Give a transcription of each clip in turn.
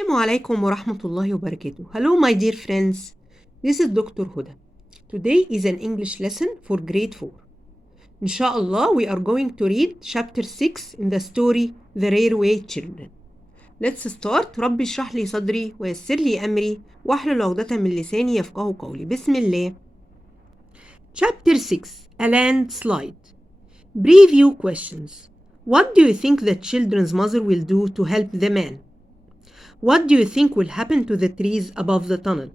Assalamu alaikum wa rahmatullahi wa barakatuh. Hello, my dear friends. This is Dr. Huda. Today is an English lesson for grade 4. Inshallah, we are going to read chapter 6 in the story The Railway Children. Let's start. رب اشرح لي صدري ويسر لي أمري واحلل عقدة من لساني يفقهوا قولي. بسم الله. Chapter 6 A Landslide. Preview questions. What do you think the children's mother will do to help the man? What do you think will happen to the trees above the tunnel?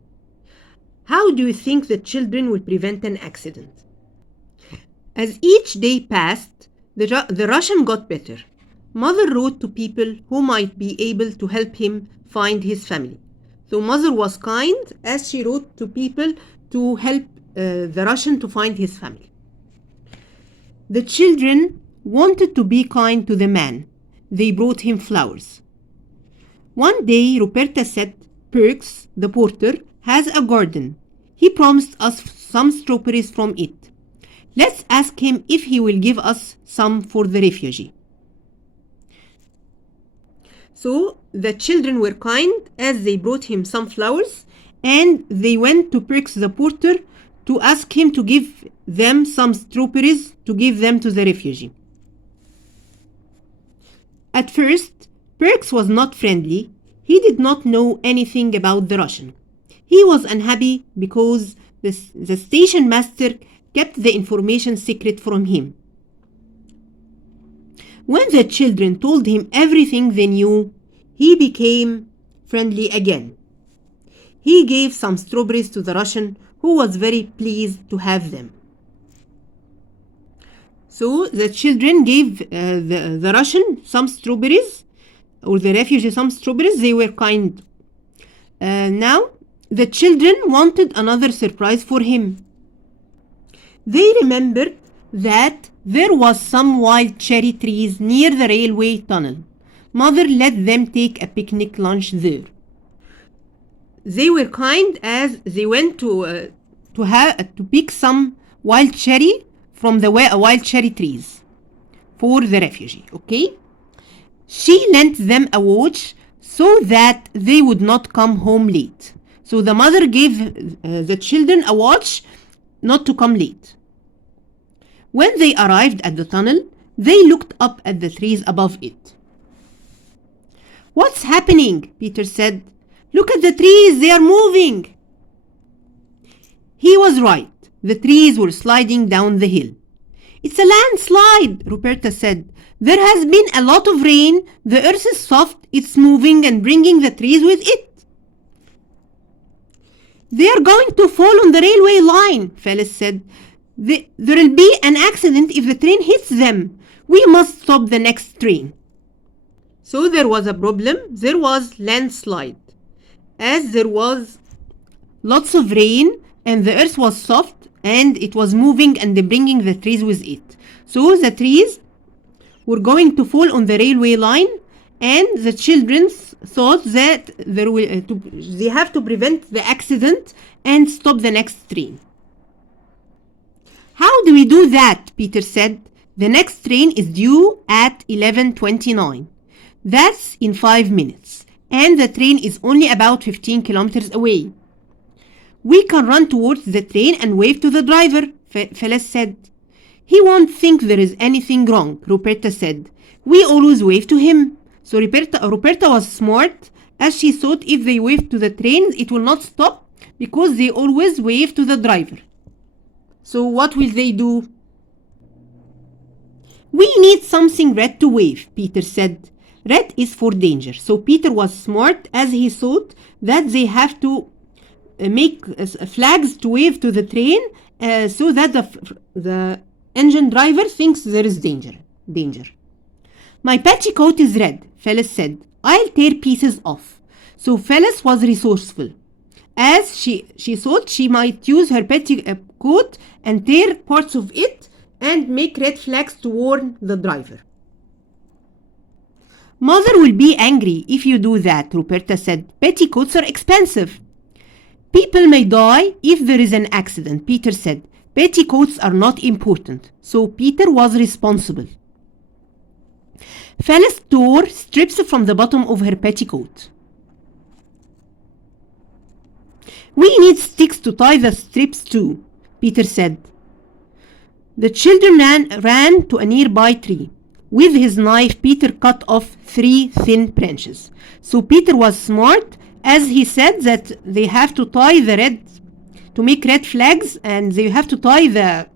How do you think the children will prevent an accident? As each day passed, the Russian got better. Mother wrote to people who might be able to help him find his family. So Mother was kind as she wrote to people to help the Russian to find his family. The children wanted to be kind to the man. They brought him flowers. One day, Ruperta said, Perks, the porter, has a garden. He promised us some strawberries from it. Let's ask him if he will give us some for the refugee. So the children were kind as they brought him some flowers, and they went to Perks the porter to ask him to give them some strawberries to give them to the refugee. At first, Perks was not friendly. He did not know anything about the Russian. He was unhappy because the station master kept the information secret from him. When the children told him everything they knew, he became friendly again. He gave some strawberries to the Russian, who was very pleased to have them. So the children gave the Russian some strawberries, or the refugee some strawberries. They were kind. Now the children wanted another surprise for him. They remembered that there was some wild cherry trees near the railway tunnel. Mother let them take a picnic lunch there. They were kind as they went to pick some wild cherry from the wild cherry trees for the refugee. Okay. She lent them a watch so that they would not come home late. So the mother gave the children a watch not to come late. When they arrived at the tunnel, they looked up at the trees above it. What's happening? Peter said. Look at the trees, they are moving. He was right. The trees were sliding down the hill. It's a landslide, Ruperta said. There has been a lot of rain. The earth is soft. It's moving and bringing the trees with it. They are going to fall on the railway line, Phyllis said. There will be an accident if the train hits them. We must stop the next train. So there was a problem. There was landslide. As there was lots of rain and the earth was soft and it was moving and bringing the trees with it. So the trees were going to fall on the railway line, and the children thought that they have to prevent the accident and stop the next train. How do we do that? Peter said. The next train is due at 11:29. That's in 5 minutes, and the train is only about 15 kilometers away. We can run towards the train and wave to the driver, Phyllis said. He won't think there is anything wrong, Ruperta said. We always wave to him. So Ruperta was smart, as she thought if they wave to the train, it will not stop because they always wave to the driver. So what will they do? We need something red to wave, Peter said. Red is for danger. So Peter was smart, as he thought that they have to make flags to wave to the train so that the engine driver thinks there is danger. My petticoat is red, Phyllis said. I'll tear pieces off. So Phyllis was resourceful, as she thought she might use her petticoat and tear parts of it and make red flags to warn the driver. Mother will be angry if you do that, Ruperta said. Petticoats are expensive. People may die if there is an accident, Peter said. Petticoats are not important, so Peter was responsible. Phyllis tore strips from the bottom of her petticoat. We need sticks to tie the strips to, Peter said. The children ran to a nearby tree. With his knife, Peter cut off 3 thin branches. So Peter was smart, as he said that they have to tie to make red flags, and they have to tie the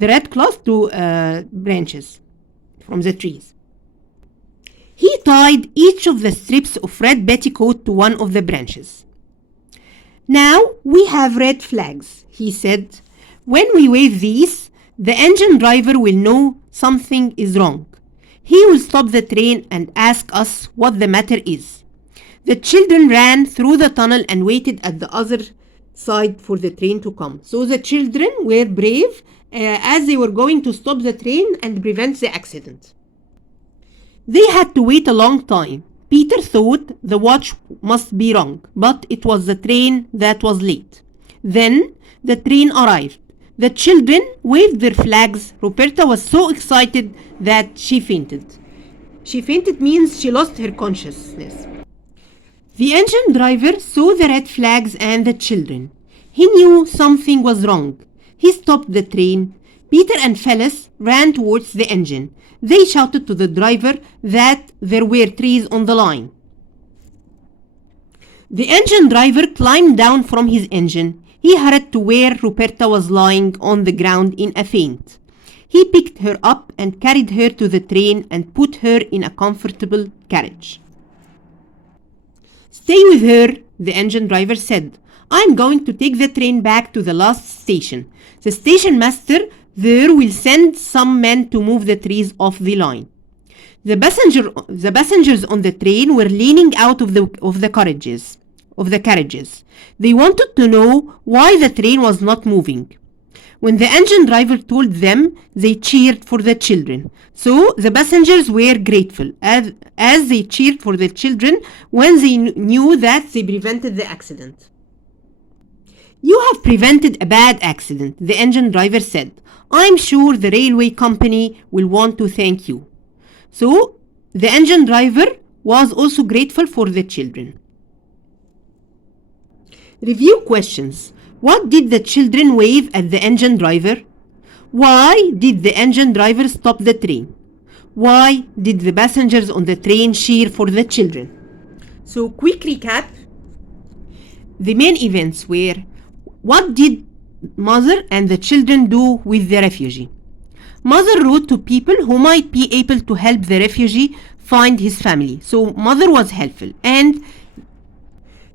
red cloth to branches from the trees. He tied each of the strips of red petticoat to one of the branches. Now we have red flags, he said. When we wave these, the engine driver will know something is wrong. He will stop the train and ask us what the matter is. The children ran through the tunnel and waited at the other side for the train to come. So the children were brave as they were going to stop the train and prevent the accident. They had to wait a long time. Peter thought the watch must be wrong, but it was the train that was late. Then the train arrived. The children waved their flags. Roberta was so excited that she fainted. She fainted means she lost her consciousness. The engine driver saw the red flags and the children. He knew something was wrong. He stopped the train. Peter and Phyllis ran towards the engine. They shouted to the driver that there were trees on the line. The engine driver climbed down from his engine. He hurried to where Ruperta was lying on the ground in a faint. He picked her up and carried her to the train and put her in a comfortable carriage. Stay with her, the engine driver said. I'm going to take the train back to the last station. The station master there will send some men to move the trees off the line. The passengers on the train were leaning out of the carriages. They wanted to know why the train was not moving. When the engine driver told them, they cheered for the children. So the passengers were grateful as they cheered for the children when they knew that they prevented the accident. You have prevented a bad accident, the engine driver said. I'm sure the railway company will want to thank you. So the engine driver was also grateful for the children. Review questions. What did the children wave at the engine driver? Why did the engine driver stop the train? Why did the passengers on the train cheer for the children? So quick recap. The main events were: what did Mother and the children do with the refugee? Mother wrote to people who might be able to help the refugee find his family. So Mother was helpful, and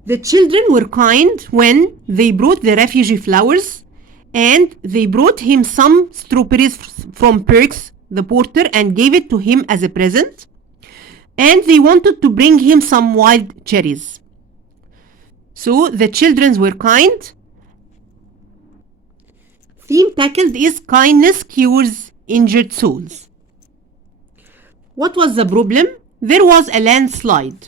the children were kind when they brought the refugee flowers, and they brought him some strawberries from Perks, the porter, and gave it to him as a present. And they wanted to bring him some wild cherries. So the children were kind. Theme tackled is kindness cures injured souls. What was the problem? There was a landslide.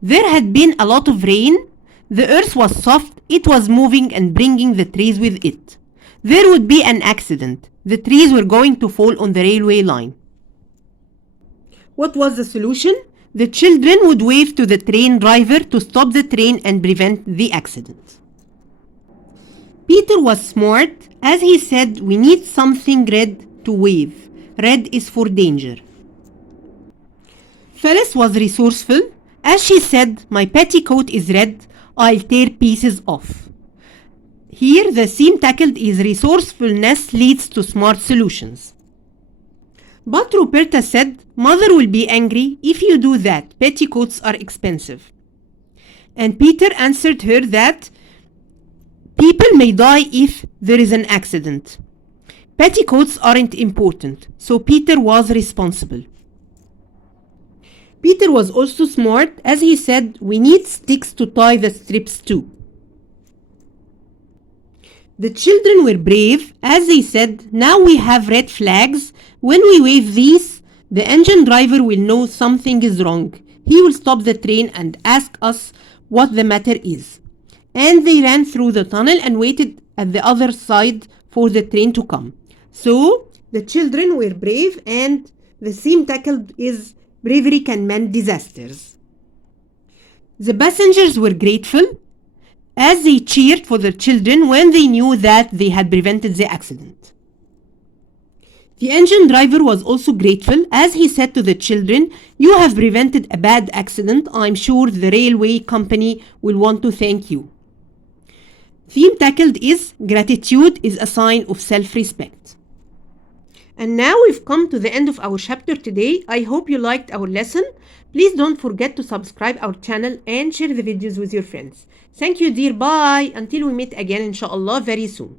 There had been a lot of rain. The earth was soft. It was moving and bringing the trees with it. There would be an accident. The trees were going to fall on the railway line. What was the solution? The children would wave to the train driver to stop the train and prevent the accident. Peter was smart, as he said, we need something red to wave. Red is for danger. Phyllis was resourceful, as she said, my petticoat is red, I'll tear pieces off. Here the theme tackled is resourcefulness leads to smart solutions. But Ruperta said, Mother will be angry if you do that, petticoats are expensive. And Peter answered her that people may die if there is an accident. Petticoats aren't important, so Peter was responsible. Peter was also smart, as he said, we need sticks to tie the strips to. The children were brave, as they said, now we have red flags. When we wave these, the engine driver will know something is wrong. He will stop the train and ask us what the matter is. And they ran through the tunnel and waited at the other side for the train to come. So the children were brave, and the theme tackled is bravery can mend disasters. The passengers were grateful, as they cheered for their children when they knew that they had prevented the accident. The engine driver was also grateful as he said to the children, "You have prevented a bad accident. I'm sure the railway company will want to thank you." Theme tackled is gratitude is a sign of self-respect. And now we've come to the end of our chapter today. I hope you liked our lesson. Please don't forget to subscribe our channel and share the videos with your friends. Thank you dear. Bye. Until we meet again inshallah very soon.